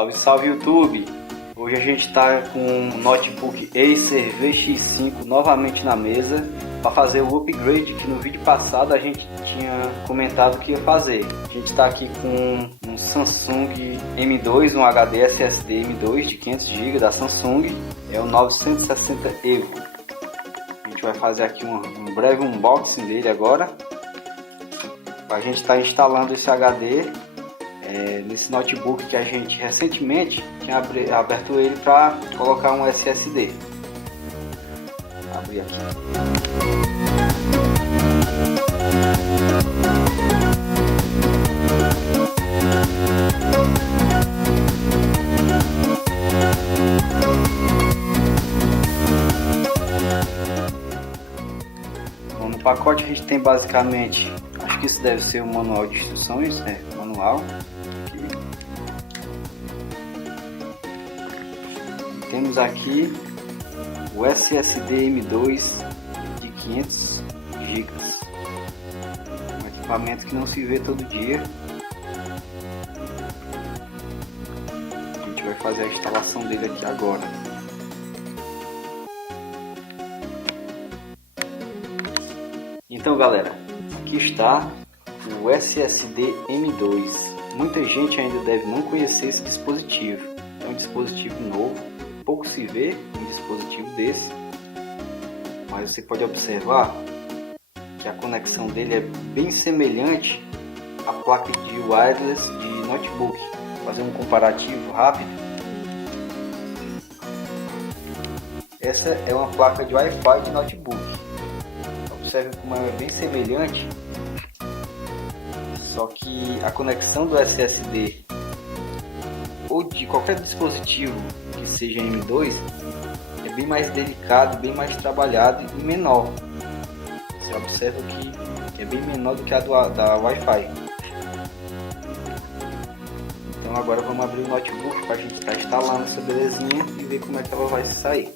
Salve, salve YouTube! Hoje a gente está com um notebook Acer VX5 novamente na mesa para fazer o upgrade que no vídeo passado a gente tinha comentado que ia fazer. A gente está aqui com um Samsung M2, um HD SSD M2 de 500 GB da Samsung, é o 960 EVO. A gente vai fazer aqui um breve unboxing dele agora. A gente está instalando esse HD nesse notebook que a gente recentemente tinha aberto ele para colocar um SSD. Vou abrir aqui. Bom, no pacote a gente tem basicamente, acho que isso deve ser um manual de instruções, manual. Temos aqui o SSD M2 de 500 GB, um equipamento que não se vê todo dia. A gente vai fazer a instalação dele aqui agora. Então galera, aqui está o SSD M2. Muita gente ainda deve não conhecer esse dispositivo. É um dispositivo novo, pouco se vê um dispositivo desse, mas você pode observar que a conexão dele é bem semelhante à placa de wireless de notebook. Vou fazer um comparativo rápido. Essa é uma placa de Wi-Fi de notebook. Observe como é bem semelhante, só que a conexão do SSD ou de qualquer dispositivo que seja M2 é bem mais delicado, bem mais trabalhado e menor. Você observa que é bem menor do que a da Wi-Fi. Então agora vamos abrir o notebook para a gente estar instalando essa belezinha e ver como é que ela vai sair.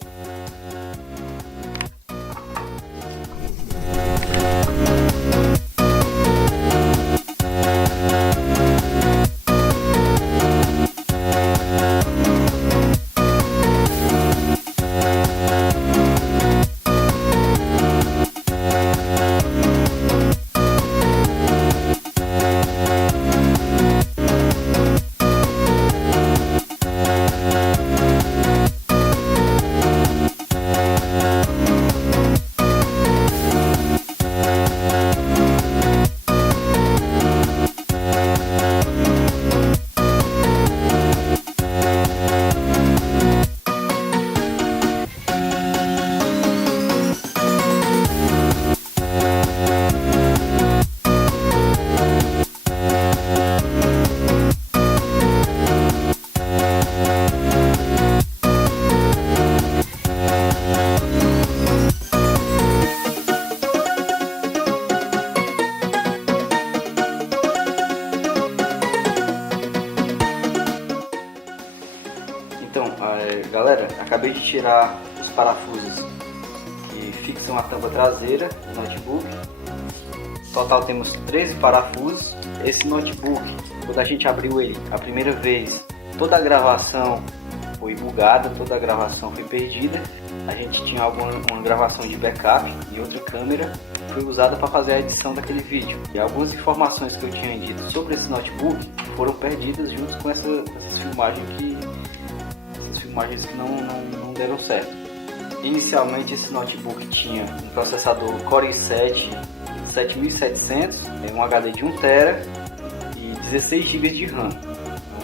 Então, galera, acabei de tirar os parafusos que fixam a tampa traseira do notebook. No total temos 13 parafusos. Esse notebook, quando a gente abriu ele a primeira vez, toda a gravação foi bugada, toda a gravação foi perdida. A gente tinha uma gravação de backup e outra câmera foi usada para fazer a edição daquele vídeo. E algumas informações que eu tinha dito sobre esse notebook foram perdidas junto com essas filmagens que não deram certo. Inicialmente esse notebook tinha um processador Core i7 7700, um HD de 1 TB e 16 GB de RAM.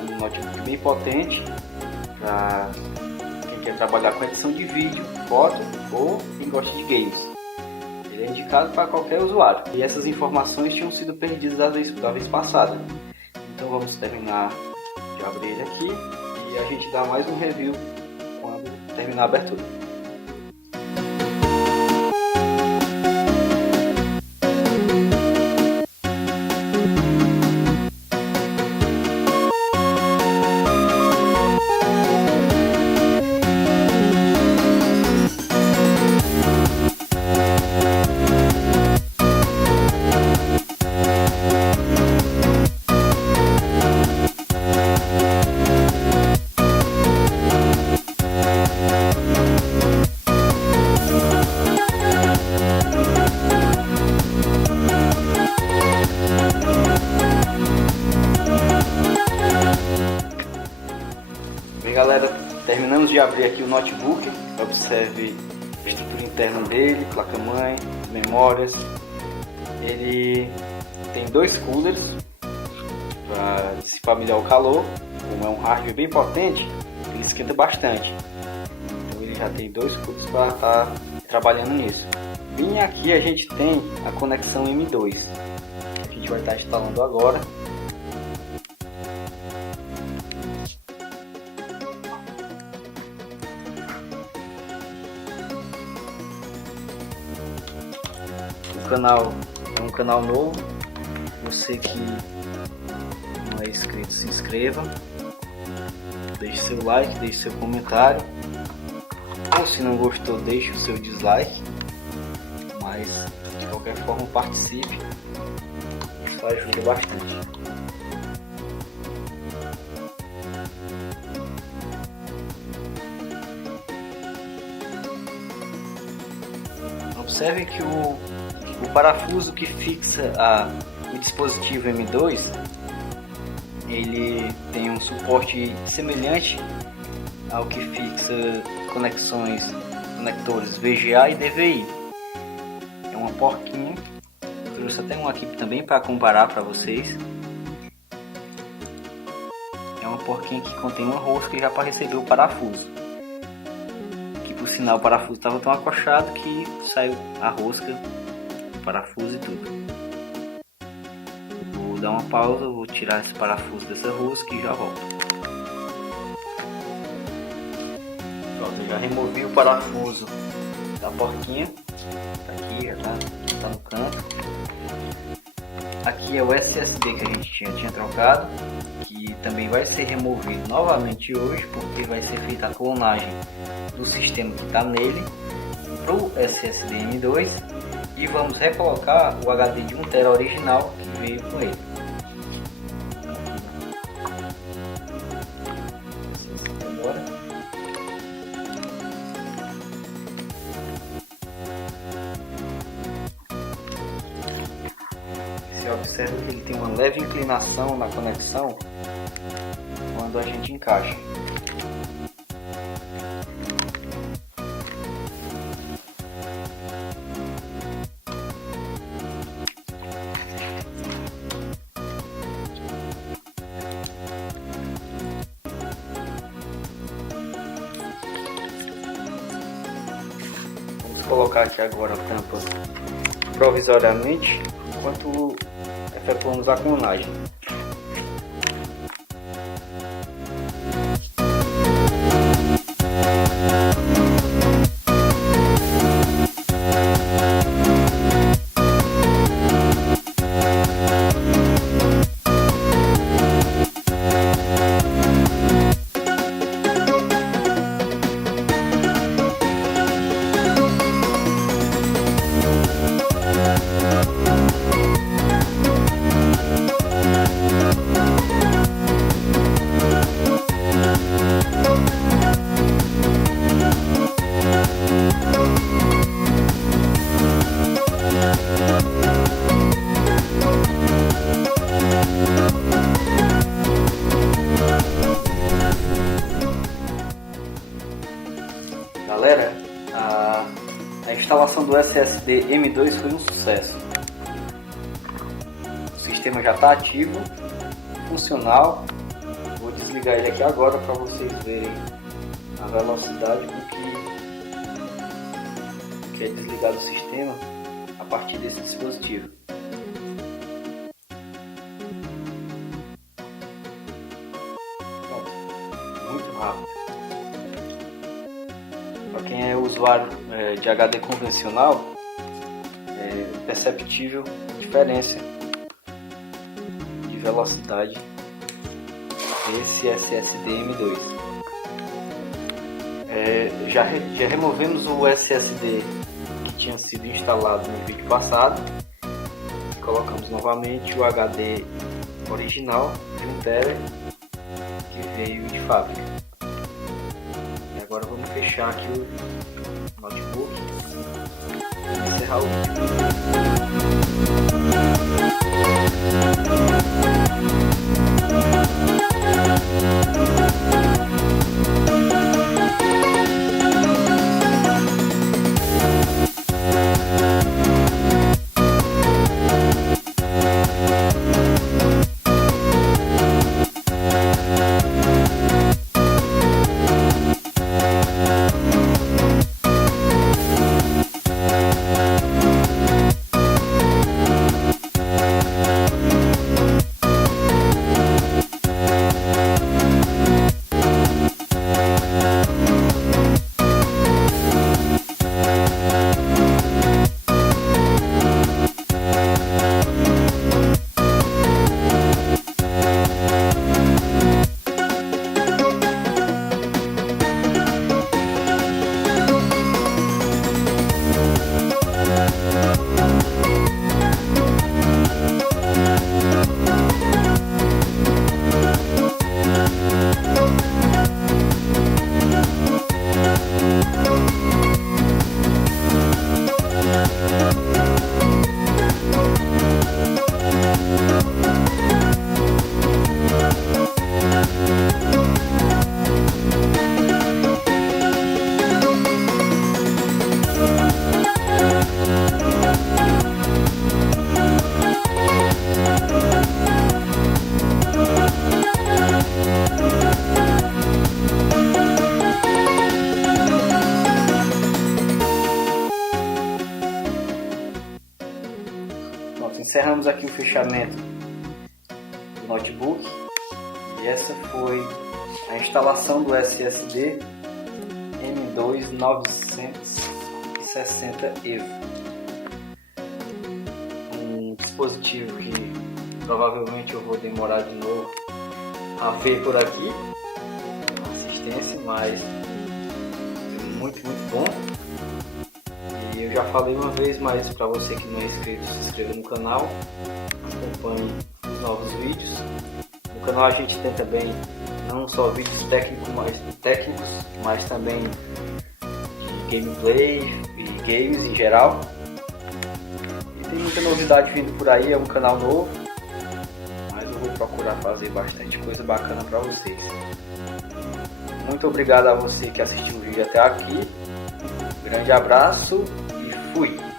Um notebook bem potente para quem quer trabalhar com edição de vídeo, foto ou quem gosta de games. Ele é indicado para qualquer usuário. E essas informações tinham sido perdidas da vez passada. Então vamos terminar de abrir ele aqui e a gente dá mais um review quando terminar a abertura. galera, terminamos de abrir aqui o notebook. Observe a estrutura interna dele, placa-mãe, memórias. Ele tem 2 coolers para dissipar melhor o calor. Como é um hardware bem potente, ele esquenta bastante. Então ele já tem 2 coolers para estar trabalhando nisso. Bem aqui a gente tem a conexão M2. A gente vai estar instalando agora. O canal é um canal novo. Você que não é inscrito, se inscreva. Deixe seu like, deixe seu comentário. Ou se não gostou, deixe o seu dislike. Mas de qualquer forma participe. Isso ajuda bastante. Observe que o parafuso que fixa o dispositivo M2, ele tem um suporte semelhante ao que fixa conectores VGA e DVI. É uma porquinha, trouxe até um aqui também para comparar para vocês. É uma porquinha que contém uma rosca já para receber o parafuso. Que por sinal o parafuso estava tão acochado que saiu a rosca, o parafuso e tudo. Vou dar uma pausa, vou tirar esse parafuso dessa rosca e já volto. Pronto, eu já removi o parafuso da porquinha. Tá aqui, já tá no canto. Aqui é o SSD que a gente tinha trocado, que também vai ser removido novamente hoje, porque vai ser feita a clonagem do sistema que está nele para o SSD M2 e vamos recolocar o HD de 1TB original que veio com ele. Você observa que ele tem uma leve inclinação na conexão quando a gente encaixa. Vamos colocar aqui agora a tampa provisoriamente enquanto efetuamos a clonagem. Galera, a instalação do SSD M2 foi um sucesso. O sistema já está ativo, funcional. Vou desligar ele aqui agora para vocês verem a velocidade com que é desligado o sistema a partir desse dispositivo. Pronto, muito rápido. Para quem é usuário de HD convencional, é perceptível a diferença de velocidade desse SSD M2. Já removemos o SSD que tinha sido instalado no vídeo passado. Colocamos novamente o HD original de 1TB que veio de fábrica. E agora vamos fechar aqui o notebook e encerrar o vídeo. aqui o fechamento do notebook. E essa foi a instalação do SSD M2 960 EVO. Um dispositivo que provavelmente eu vou demorar de novo a ver por aqui. Assistência, mas muito bom. E eu já falei uma vez, mas para você que não é inscrito, se inscreva no canal, acompanhe os novos vídeos. No canal a gente tem também não só vídeos técnicos, mas também de gameplay e games em geral. E tem muita novidade vindo por aí, é um canal novo, mas eu vou procurar fazer bastante coisa bacana para vocês. Muito obrigado a você que assistiu o vídeo até aqui. Grande abraço e fui!